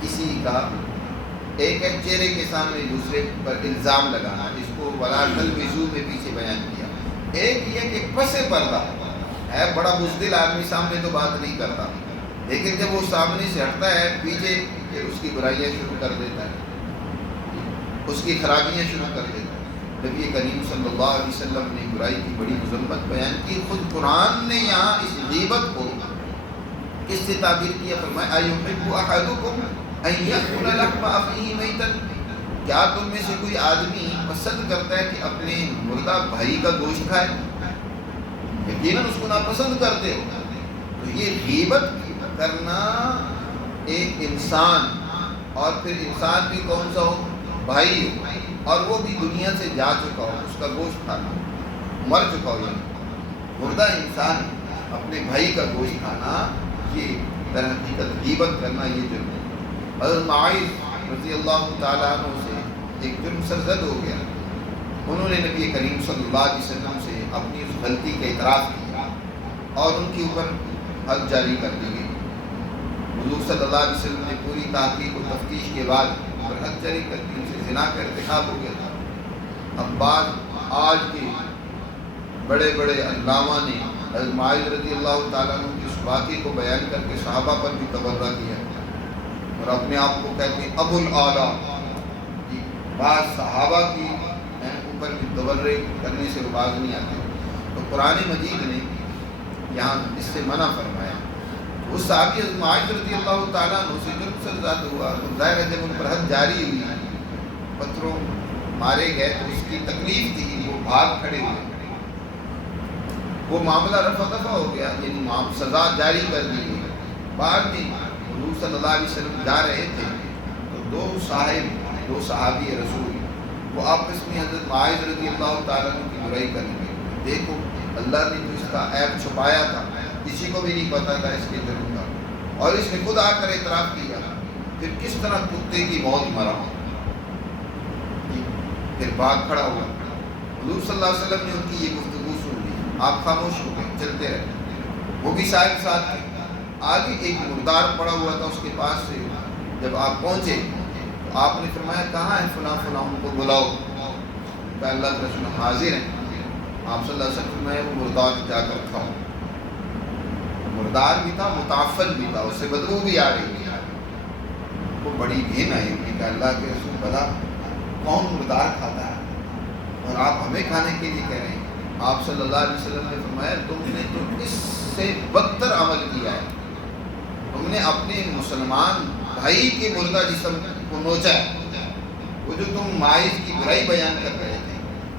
کسی کا ایک چہرے کے سامنے دوسرے پر الزام لگانا، اس کو ولا تلمزوا میں پیچھے بیان کیا۔ ایک یہ کہ پس پردہ ہے، بڑا بزدل آدمی سامنے تو بات نہیں کرتا، لیکن جب وہ سامنے سے ہٹتا ہے پیچھے پھر اس کی برائیاں شروع کر دیتا ہے، اس کی خرابیاں شروع کر دیتا ہے۔ نبی کریم صلی اللہ علیہ وسلم نے برائی کی بڑی مذمت بیان کی۔ خود قرآن نے یہاں اس غیبت کو کس سے تعبیر کیا؟ فرمایا ایحب احدکم ان یاکل لحم اخیہ میتا، کیا تم میں سے کوئی آدمی پسند کرتا ہے کہ اپنے مردہ بھائی کا گوشت کھائے؟ یقیناً اس کو ناپسند کرتے ہو۔ تو یہ غیبت کرنا ایک انسان، اور پھر انسان بھی کون سا ہو، بھائی ہو، اور وہ بھی دنیا سے جا چکا ہو، اس کا گوشت کھانا، مر چکا ہو، یعنی مردہ انسان اپنے بھائی کا گوشت کھانا، یہ در حقیقت غیبت کرنا، یہ جرم ہے۔ حضرت معاذ رضی اللہ تعالیٰ عنہ سے ایک جرم سرزد ہو گیا، انہوں نے نبی کریم صلی اللہ علیہ وسلم سے اپنی اس غلطی کا اعتراف کیا اور ان کے اوپر حد جاری کر دی گئی۔ حضور صلی اللہ علیہ وسلم نے پوری تحقیق و تفتیش کے بعد پر حد جاری کر دی، ان سے زنا کا ارتکاب ہو گیا تھا۔ اب بعد آج کے بڑے بڑے علامہ نے حضرت معاذ رضی اللہ تعالیٰ عنہ کی اس واقعے کو بیان کر کے صحابہ پر بھی تبرہ کیا اور اپنے آپ کو کہتے ہیں ابو الاعلیٰ۔ بعض صحابہ کی اوپر بھی تبرے کرنے سے باز نہیں آتے۔ تو قرآن مجید نے یہاں اس سے منع فرمایا۔ اس صحابی حضرت معاذ رضی اللہ تعالیٰ عنہ سے جرم سرزاد ہوا تو ظاہر ہے جب ان پر حد جاری ہوئی، پتھروں مارے گئے تو اس کی تکلیف تھی، وہ بھاگ کھڑے ہوئے، وہ معاملہ رفع دفع ہو گیا، یعنی سزا جاری کر دی گئی۔ بعد میں حضور صلی اللہ علیہ وسلم جا رہے تھے تو دو صحابی رسول وہ آپس میں حضرت معاذ رضی اللہ تعالیٰ عنہ کی برائی کرنے لگے۔ دیکھو اللہ نے تو اس کا عیب چھپایا تھا، کسی کو بھی نہیں پتا تھا اس کے جرم کا، اور اس نے خود آ کر اعتراف کیا، پھر کس طرح کتے کی موت مرا، پھر بھاگ کھڑا ہوا۔ حضور صلی اللہ علیہ وسلم نے ان کی یہ گفتگو سن لی، آپ خاموش ہو گئے، چلتے رہے، وہ بھی صاحب ساتھ تھے۔ آگے ایک مردار پڑا ہوا تھا، اس کے پاس سے جب آپ پہنچے تو آپ نے فرمایا کہاں ہے فلاں فلاں، ان کو بلاؤ۔ کہ اللہ کے رسول حاضر ہیں۔ آپ صلی اللہ علیہ وسلم فرمایا وہ مردار جا کر کھاؤ۔ مردار بھی تھا، متعفن بھی تھا، اس سے بدبو بھی آ رہی تھی، وہ بڑی گھن آئی کہ اللہ کے رسول بلا کون مردار کھاتا ہے اور آپ ہمیں کھانے کے لیے کہہ رہے ہیں۔ آپ صلی اللہ علیہ وسلم نے فرمایا تم نے تو اس سے بدتر عمل کیا ہے، تم نے اپنے مسلمان بھائی کے مردہ جسم کو نوچا ہے۔ وہ جو تم مائز کی برائی بیان کر رہے تھے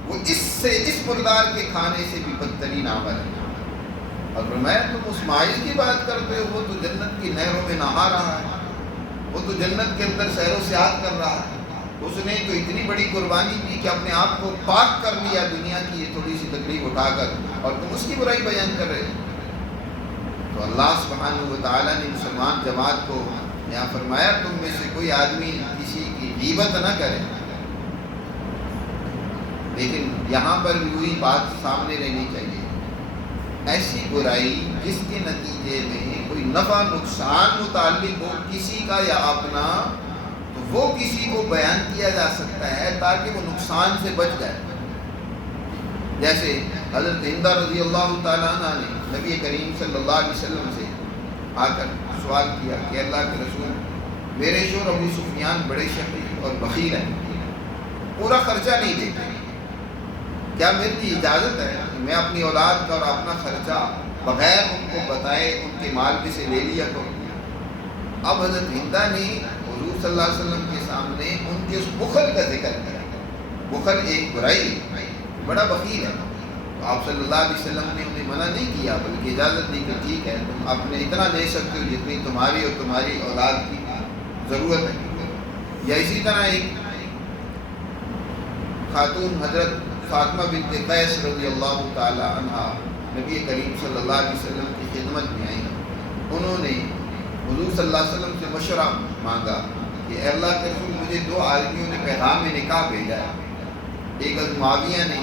وہ اس مردار کے کھانے سے بھی بدترین عمل ہے۔ اور فرمایا تم اس مائز کی بات کرتے ہو، وہ تو جنت کی نہروں میں نہا رہا ہے، وہ تو جنت کے اندر سیر و سیاحت کر رہا ہے، اس نے تو اتنی بڑی قربانی کی کہ اپنے آپ کو پاک کر لیا دنیا کی یہ تھوڑی سی تکلیف اٹھا کر، اور تم اس کی برائی بیان کر رہے ہو۔ تو اللہ سبحانہ و تعالیٰ نے مسلمان جماعت کو یہاں فرمایا تم میں سے کوئی آدمی کسی کی غیبت نہ کرے، لیکن یہاں پر بھی وہی بات سامنے رہنی چاہیے، ایسی برائی جس کے نتیجے میں کوئی نفع نقصان متعلق ہو کسی کا یا اپنا، تو وہ کسی کو بیان کیا جا سکتا ہے تاکہ وہ نقصان سے بچ جائے۔ جیسے حضرت ہندہ رضی اللہ تعالیٰ عنہ نے نبی کریم صلی اللہ علیہ وسلم سے آ کر سوال کیا کہ اللہ کے رسول میرے شوہر ابو سفیان بڑے شقی اور بخیل ہیں، پورا خرچہ نہیں دیتے، کیا میری اجازت ہے کہ میں اپنی اولاد کا اور اپنا خرچہ بغیر ان کو بتائے ان کے مال میں سے لے لیا کروں؟ اب حضرت ہندہ نے حضور صلی اللہ علیہ وسلم کے سامنے ان کے اس بخل کا ذکر کیا۔ بخل ایک برائی، بڑا بخیل ہے، تو آپ صلی اللہ علیہ وسلم نے انہیں منع نہیں کیا بلکہ اجازت دی کہ ٹھیک ہے تم اپنے اتنا لے سکتے ہو جتنی تمہاری اور تمہاری اولاد کی ضرورت ہے۔ یا اسی طرح ایک خاتون حضرت فاطمہ بنت قیس رضی اللہ تعالی عنہا نبی کریم صلی اللہ علیہ وسلم کی خدمت میں آئیں، انہوں نے حضور صلی اللہ علیہ وسلم سے مشورہ مانگا کہ اے اللہ کے رسول مجھے دو آدمیوں نے پیغام نکاح بھیجا ہے، ایک حضرت معاویہ نے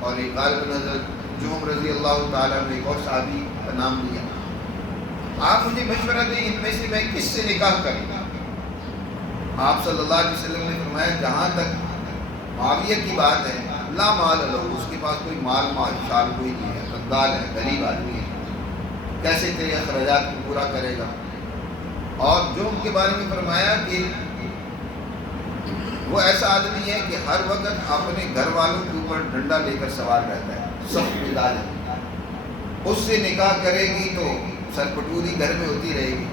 اور ایک غالباً حضرت جہم رضی اللہ تعالیٰ نے ایک اور صحابی کا نام لیا، آپ مجھے مشورہ دیں ان میں سے میں کس سے نکاح کروں؟ آپ صلی اللہ علیہ وسلم نے فرمایا جہاں تک معاویہ کی بات ہے لا مال لہ، اس کے پاس کوئی مال شال کوئی نہیں ہے، قدال ہے، غریب آدمی ہے، کیسے تیرے اخراجات کو پورا کرے گا؟ اور جو ان کے بارے میں فرمایا کہ وہ ایسا آدمی ہے کہ ہر وقت اپنے گھر والوں کے اوپر ڈنڈا لے کر سوار رہتا ہے، سخت مزاج ہے، اس سے نکاح کرے گی تو سرپٹوری گھر میں ہوتی رہے گی۔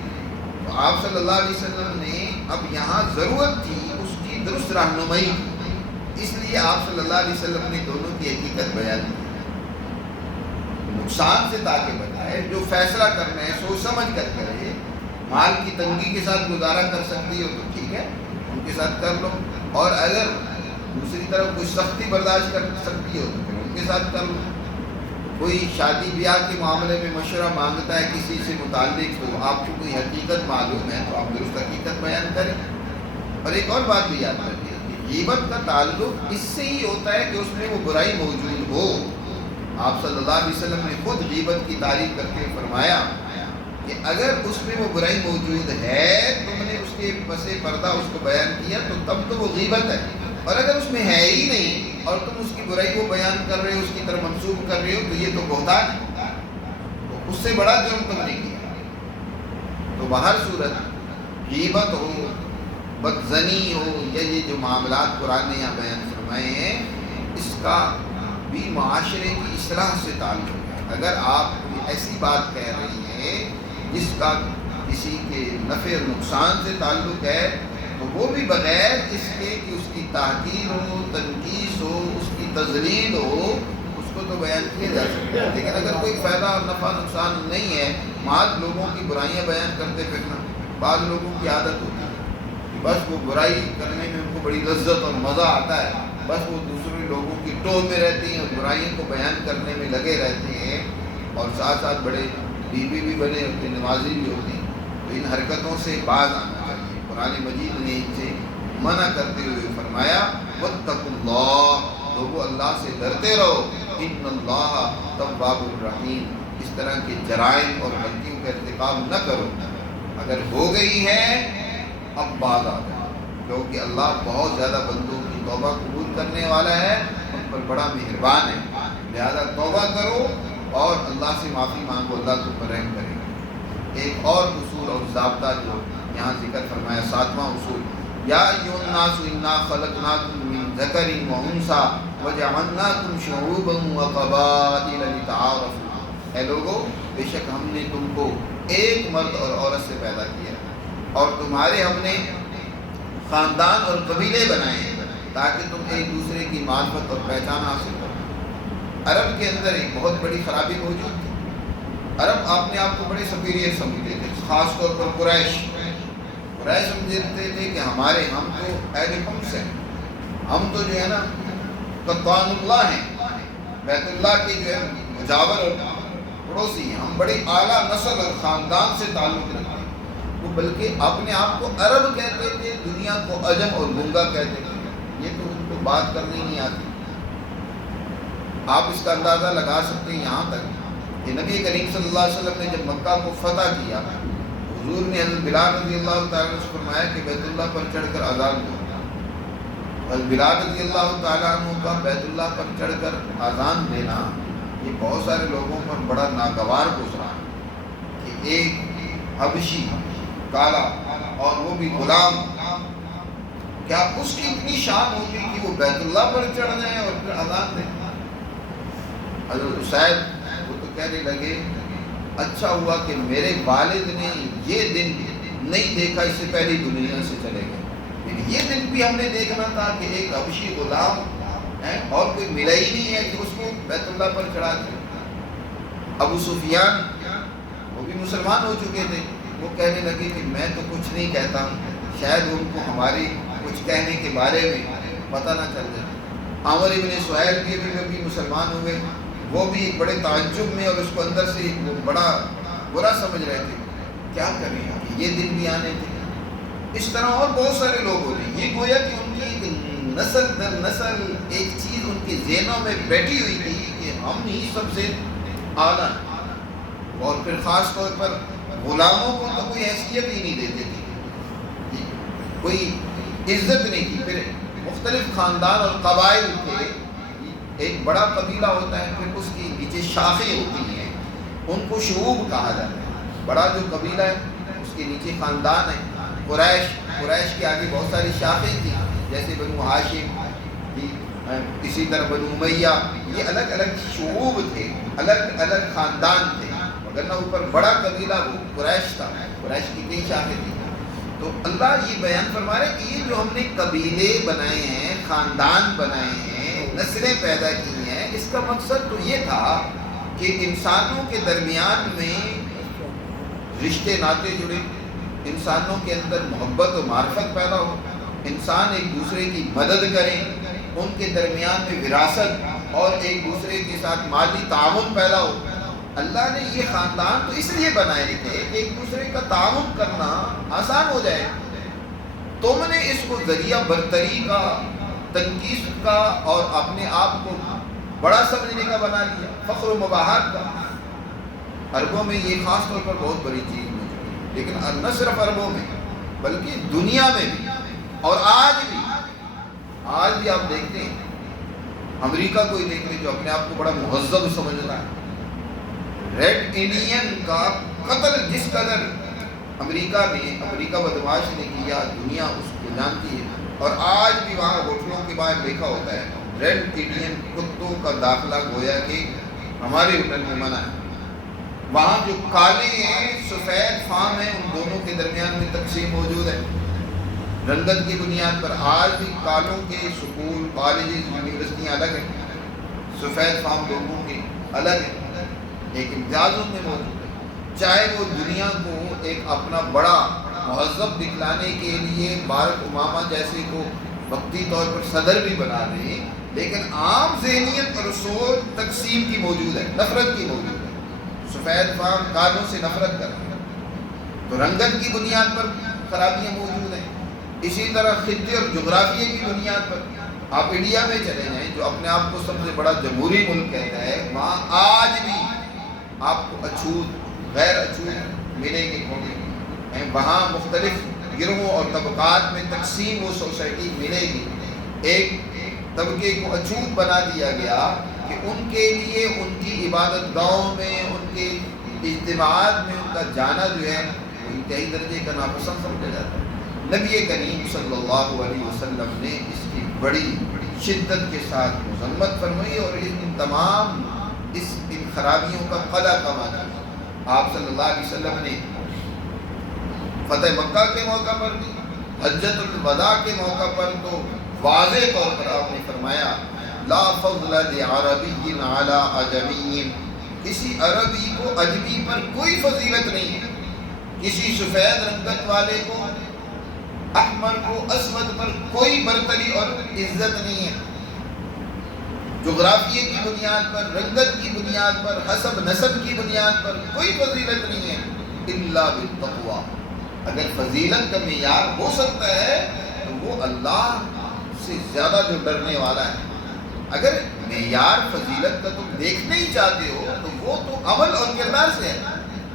تو آپ صلی اللہ علیہ وسلم نے اب یہاں ضرورت تھی اس کی درست رہنمائی کی، اس لیے آپ صلی اللہ علیہ وسلم نے دونوں کی حقیقت بیان کی، نقصان سے تاکہ بچائے، جو فیصلہ کرنا ہے سوچ سمجھ کر کرے، مال کی تنگی کے ساتھ گزارا کر سکتی ہو تو ٹھیک ہے ان کے ساتھ کر لو، اور اگر دوسری طرف کوئی سختی برداشت کر سکتی ہو تو پھر ان کے ساتھ کر لو۔ کوئی شادی بیاہ کے معاملے میں مشورہ مانگتا ہے کسی سے متعلق تو آپ کو کوئی حقیقت معلوم ہے تو آپ درست حقیقت بیان کریں۔ اور ایک اور بات بھی یاد رکھیے کہ غیبت کا تعلق اس سے ہی ہوتا ہے کہ اس میں وہ برائی موجود ہو۔ آپ صلی اللہ علیہ وسلم نے خود غیبت کی تعریف کرتے ہوئے فرمایا کہ اگر اس میں وہ برائی موجود ہے تم نے اس کے پس پردہ اس کو بیان کیا تو تب تو وہ غیبت ہے، اور اگر اس میں ہے ہی نہیں اور تم اس کی برائی کو بیان کر رہے ہو، اس کی طرف منسوب کر رہے ہو تو یہ تو بہتان ہے، تو اس سے بڑا جرم تم نے کیا۔ تو بہر صورت غیبت ہو، بدزنی ہو، یا یہ جو معاملات قرآن نے یہاں بیان فرمائے ہیں اس کا بھی معاشرے کی اصلاح سے تعلق ہے۔ اگر آپ کوئی ایسی بات کہہ رہی ہیں جس کا کسی کے نفع اور نقصان سے تعلق ہے تو وہ بھی بغیر اس کے کہ اس کی تحقیر ہو، تنقیص ہو، اس کی تذلیل ہو، اس کو تو بیان کیا جا سکتا ہے، لیکن اگر کوئی فائدہ اور نفع نقصان نہیں ہے، بعض لوگوں کی برائیاں بیان کرتے پھرنا، بعض لوگوں کی عادت ہوتی ہے کہ بس وہ برائی کرنے میں ان کو بڑی لذت اور مزہ آتا ہے، بس وہ دوسرے لوگوں کی ٹوہ میں رہتی ہیں اور برائیوں کو بیان کرنے میں لگے رہتے ہیں، اور ساتھ ساتھ بڑے بیوی بھی بنے ہوتے، نمازی بھی ہوتے ہیں، تو ان حرکتوں سے باز آنا چاہیے۔ قرآن مجید نے ان سے منع کرتے ہوئے فرمایا واتقوا اللہ، لوگو اللہ سے ڈرتے رہو، ان اللہ تواب الرحیم، اس طرح کے جرائم اور غلطیوں کا ارتکاب نہ کرو، اگر ہو گئی ہے اب باز آ جاؤ، کیونکہ اللہ بہت زیادہ بندوں کی توبہ قبول کرنے والا ہے، ان پر بڑا مہربان ہے، لہذا توبہ کرو اور اللہ سے معافی مانگو، اللہ تم پر رحم کرے گا۔ ایک اور اصول اور ضابطہ جو یہاں ذکر فرمایا، 7واں اصول، یا ایھا الناس انا خلقناکم من ذکر و انثی وجعلناکم شعوبا وقبائل لتعارفوا، اے لوگو بے شک ہم نے تم کو ایک مرد اور عورت سے پیدا کیا اور تمہارے ہم نے خاندان اور قبیلے بنائے ہیں تاکہ تم ایک دوسرے کی معرفت اور پہچان حاصل کرو۔ عرب کے اندر ایک بہت بڑی خرابی موجود تھی، عرب اپنے آپ کو بڑے سپیریئر سمجھتے تھے، خاص طور پر قریش سمجھتے تھے کہ ہم تو اہل خمس ہیں، ہم تو جو ہے نا قطان اللہ ہیں، بیت اللہ کے جو ہے مجاور اور پڑوسی ہیں، ہم بڑی اعلیٰ نسل اور خاندان سے تعلق رکھتے ہیں، وہ بلکہ اپنے آپ کو عرب کہتے تھے، دنیا کو عجم اور گنگا کہتے تھے، یہ تو ان کو بات کرنی نہیں آتی۔ آپ اس کا اندازہ لگا سکتے ہیں یہاں تک کہ نبی کریم صلی اللہ علیہ وسلم نے جب مکہ کو فتح کیا، حضور نے حضرت بلال رضی اللہ تعالیٰ عنہ سے فرمایا کہ بیت اللہ پر چڑھ کر اذان دو، اور بلال رضی اللہ تعالیٰ عنہ کا بیت اللہ پر چڑھ کر اذان دینا یہ بہت سارے لوگوں پر بڑا ناگوار گزرا کہ ایک حبشی کالا اور وہ بھی غلام، کیا اس کی اتنی شان ہوگی کہ وہ بیت اللہ پر چڑھ جائیں اور پھر اذان دیں؟ حضرت حسین وہ تو کہنے لگے اچھا ہوا کہ میرے والد نے یہ دن نہیں دیکھا، اس سے پہلے دنیا سے چلے گئے، لیکن یہ دن بھی ہم نے دیکھنا تھا کہ ایک حبشی غلام ہے اور کوئی ملا ہی نہیں ہے کہ اس کو بیت اللہ پر چڑھا دے۔ ابو سفیان وہ بھی مسلمان ہو چکے تھے، وہ کہنے لگے کہ میں تو کچھ نہیں کہتا ہوں، شاید ان کو ہماری کچھ کہنے کے بارے میں پتہ نہ چل جائے۔ عامر ابن سہیل بھی مسلمان ہوئے، وہ بھی بڑے تعجب میں اور اس کو اندر سے وہ بڑا برا سمجھ رہے تھے، کیا کریں کہ یہ دن بھی آنے تھے۔ اس طرح اور بہت سارے لوگ ہوتے ہیں، یہ گویا کہ ان کی ایک نسل در نسل ایک چیز ان کے ذہنوں میں بیٹھی ہوئی تھی کہ ہم ہی سب سے اعلیٰ ہیں، اور پھر خاص طور پر غلاموں کو تو کوئی حیثیت ہی نہیں دیتے تھے، کوئی عزت نہیں کی۔ پھر مختلف خاندان اور قبائل کے ایک بڑا قبیلہ ہوتا ہے، پھر اس کی نیچے شاخیں ہوتی ہیں، ان کو شعوب کہا جاتا ہے۔ بڑا جو قبیلہ ہے اس کے نیچے خاندان ہے، قریش کے آگے بہت ساری شاخیں تھیں، جیسے بنو ہاشم، اسی طرح بنو امیہ، یہ الگ الگ شعوب تھے، الگ الگ خاندان تھے، مگر نہ اوپر بڑا قبیلہ وہ قریش تھا، قریش کی کئی شاخیں تھیں۔ تو اللہ یہ بیان فرما رہے کہ یہ جو ہم نے قبیلے بنائے ہیں، خاندان بنائے ہیں، نسلیں پیدا کی ہیں، اس کا مقصد تو یہ تھا کہ انسانوں کے درمیان میں رشتے ناطے جڑے، انسانوں کے اندر محبت و معرفت پیدا ہو، انسان ایک دوسرے کی مدد کریں، ان کے درمیان میں وراثت اور ایک دوسرے کے ساتھ مالی تعاون پیدا ہو۔ اللہ نے یہ خاندان تو اس لیے بنائے تھے کہ ایک دوسرے کا تعاون کرنا آسان ہو جائے۔ تم نے اس کو ذریعہ برتری کا، تنقید کا اور اپنے آپ کو بڑا سمجھنے کا بنا لیا، فخر و مباحت کا۔ عربوں میں یہ خاص طور پر بہت بڑی چیز موجود ہے، لیکن نہ صرف عربوں میں بلکہ دنیا میں بھی، اور آج بھی آپ دیکھتے ہیں، امریکہ کو ہی دیکھ لیں جو اپنے آپ کو بڑا مہذب سمجھتا ہے، ریڈ انڈین کا قتل جس قدر امریکہ بدماش نے کیا، دنیا اس کو جانتی ہے، اور آج بھی وہاں ہوٹلوں کے باہر لکھا ہوتا ہے ریڈ انڈین کتوں کا داخلہ گویا کہ ہمارے ہوٹل میں منع ہے۔ وہاں جو کالے ہیں، سفید فام ہیں، ان دونوں کے درمیان میں تقسیم موجود ہے رنگت کی بنیاد پر۔ آج بھی کالوں کے سکول، کالجز، یونیورسٹیاں الگ ہیں، سفید فام لوگوں کے الگ ہیں، ایک امتیاز ان میں موجود ہے۔ چاہے وہ دنیا کو ایک اپنا بڑا مہذب دکھلانے کے لیے بارک اوباما جیسے کو وقتی طور پر صدر بھی بنا دیں، لیکن عام ذہنیت اور سوچ تقسیم کی موجود ہے، نفرت کی موجود ہے۔ سفید فام کالوں سے نفرت کرتا ہے، تو رنگت کی بنیاد پر خرابیاں موجود ہیں۔ اسی طرح خطے اور جغرافیے کی بنیاد پر آپ انڈیا میں چلے جائیں جو اپنے آپ کو سب سے بڑا جمہوری ملک کہتا ہے، وہاں آج بھی آپ کو اچھوت غیر اچھوت ملیں گے، وہاں مختلف گروہوں اور طبقات میں تقسیم وہ سوسائٹی ملے گی۔ ایک طبقے کو اچھوت بنا دیا گیا کہ ان کے لیے ان کی عبادت گاہوں میں، ان کے اجتماعات میں ان کا جانا جو ہے وہ انتہائی درجے کا ناپسند سمجھا جاتا ہے۔ نبی کریم صلی اللہ علیہ وسلم نے اس کی بڑی شدت کے ساتھ مذمت فرمائی اور ان خرابیوں کا قلع کما دیا۔ آپ صلی اللہ علیہ وسلم نے فتح مکہ کے موقع پر بھی، حجۃ الوداع کے موقع پر تو واضح طور پر آپ نے فرمایا لا فضل لعربی علی عجمی، کسی عربی کو عجمی پر کوئی فضیلت نہیں ہے، کسی سفید رنگت والے کو، احمر کو، اسود پر کوئی برتری اور عزت نہیں ہے۔ جغرافیے کی بنیاد پر، رنگت کی بنیاد پر، حسب نسب کی بنیاد پر کوئی فضیلت نہیں ہے الا بالتقوی۔ اگر فضیلت کا معیار ہو سکتا ہے تو وہ اللہ سے زیادہ جو ڈرنے والا ہے۔ اگر معیار فضیلت کا تم دیکھنا ہی چاہتے ہو تو وہ تو عمل اور کردار سے ہے،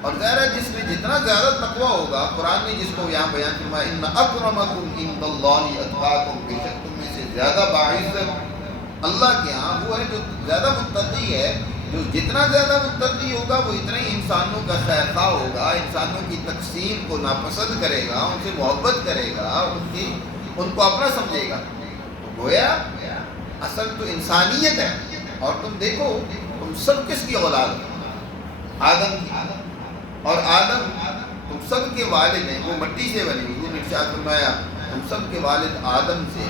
اور ظاہر ہے جس میں جتنا زیادہ تقوی ہوگا، قرآن نے جس کو یہاں بیان فرمایا ان اکرمکم عند اللہ اتقاکم، بے شک تم میں سے زیادہ باعزت اللہ کے ہاں وہ ہے جو زیادہ متقی ہے۔ جو جتنا زیادہ متقی ہوگا وہ اتنا ہی انسانوں کا خیر خواہ ہوگا، انسانوں کی تقسیم کو ناپسند کرے گا، ان سے محبت کرے گا، ان کو اپنا سمجھے گا۔ تو گویا اصل تو انسانیت ہے۔ اور تم دیکھو تم سب کس کی اولاد ہو؟ آدم کی، اور آدم تم سب کے والد ہیں، وہ مٹی سے بنے، حضور نے ارشاد فرمایا تم سب کے والد آدم سے،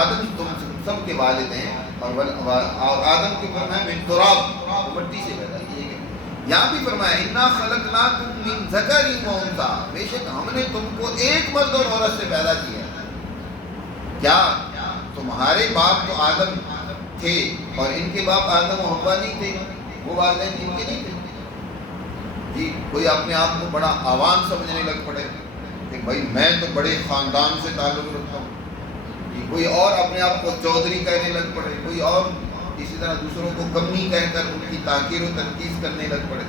آدم تم سب کے والد ہیں، اور آدم کے فرمایا من تراب، وہ مٹی سے پیدا کیے گئے۔ یہاں بھی فرمایا انا خلقناکم من ذکر و انثی، بے شک ہم نے تم کو ایک مرد اور عورت سے پیدا کیا۔ کیا تمہارے باپ تو آدم تھے اور ان کے باپ آدم و حوا نہیں تھے؟ وہ والدین ان کے نہیں تھے؟ جی کوئی اپنے آپ کو بڑا عوام سمجھنے لگ پڑے کہ بھائی میں تو بڑے خاندان سے تعلق رکھتا ہوں، جی کوئی اور اپنے آپ کو چودھری کہنے لگ پڑے، کوئی اور اسی طرح دوسروں کو کمی کہہ کر ان کی تاکیر و تنقید کرنے لگ پڑے۔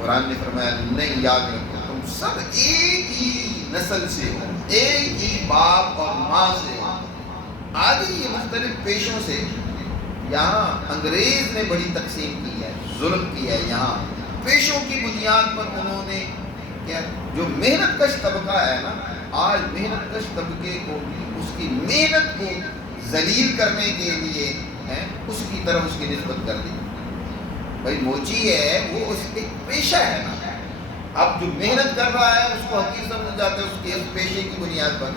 قرآن نے فرمایا نہیں، یاد رکھو تم سب ایک ہی نسل سے ہو، ایک ہی باپ اور ماں سے ہو۔ آگے یہ مختلف پیشوں سے، یہاں انگریز نے بڑی تقسیم کی ہے، ظلم کیا ہے، یہاں پیشوں کی بنیاد پر انہوں نے کیا، جو محنت کش طبقہ ہے نا، آج محنت کش طبقے کو اس کی محنت کو ذلیل کرنے کے لیے اس کی طرف اس کی نسبت کر دی۔ بھائی موچی ہے وہ اس ایک پیشہ ہے نا، اب جو محنت کر رہا ہے اس کو حقیر سمجھ جاتے ہیں اس کے اس پیشے کی بنیاد پر۔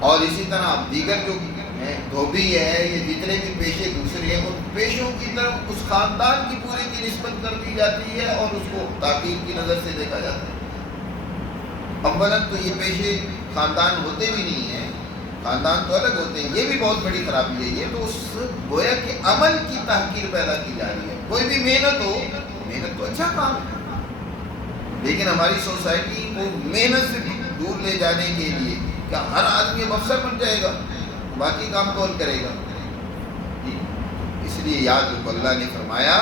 اور اسی طرح اب دیگر جو دھوبی ہے، یہ جتنے بھی پیشے دوسرے ہیں، ان پیشوں کی طرف اس خاندان کی پورے کی نسبت کر دی جاتی ہے اور اس کو تاکید کی نظر سے دیکھا جاتا ہے۔ اولاً تو یہ پیشے خاندان ہوتے بھی نہیں ہیں، خاندان تو الگ ہوتے ہیں، یہ بھی بہت بڑی خرابی ہے۔ یہ تو اس گویا کہ عمل کی تحقیر پیدا کی جا رہی ہے۔ کوئی بھی محنت ہو، محنت تو اچھا کام ہے، لیکن ہماری سوسائٹی کو محنت سے دور لے جانے کے لیے کیا ہر آدمی اب افسر بن جائے گا، باقی کام کون کرے گا؟ اس لیے یاد رکھو اللہ نے فرمایا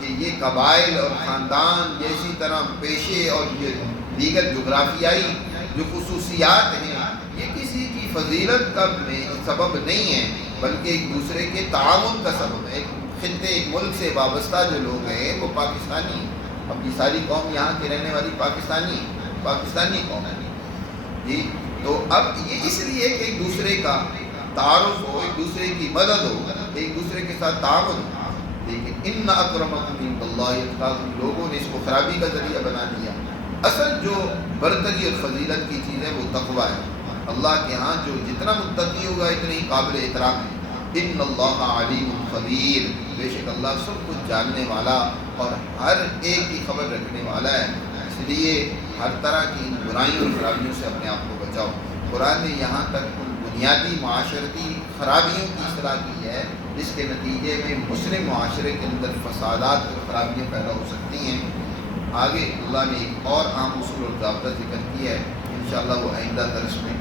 کہ یہ قبائل اور خاندان جیسی طرح پیشے اور یہ دیگر جغرافیائی جو خصوصیات ہیں یہ کسی کی فضیلت کا سبب نہیں ہے، بلکہ ایک دوسرے کے تعاون کا سبب ہے۔ ایک خطے، ایک ملک سے وابستہ جو لوگ ہیں وہ پاکستانی، اب یہ ساری قوم یہاں کی رہنے والی پاکستانی قوم ہے جی، تو اب یہ اس لیے کہ ایک دوسرے کا تعارف ہو، ایک دوسرے کی مدد ہو، ایک دوسرے کے ساتھ تعاون ہو۔ لیکن ان اکرمکم عند اللہ اتقاکم، لوگوں نے اس کو خرابی کا ذریعہ بنا دیا۔ اصل جو برتری اور فضیلت کی چیز ہے وہ تقویٰ ہے۔ اللہ کے ہاں جو جتنا متقی ہوگا اتنا ہی قابل احترام ہے۔ ان اللہ علیم خبیر، بے شک اللہ سب کچھ جاننے والا اور ہر ایک کی خبر رکھنے والا ہے۔ اس لیے ہر طرح کی ان برائیوں اور خرابیوں سے اپنے آپ کو بچاؤ۔ قرآن نے یہاں تک ان بنیادی معاشرتی خرابیوں کی اصلاح کی ہے، جس کے نتیجے میں مسلم معاشرے کے اندر فسادات اور خرابیاں پیدا ہو سکتی ہیں۔ آگے اللہ نے ایک اور عام اصول اور ضابطہ ذکر کیا ہے، انشاءاللہ وہ آئندہ درس میں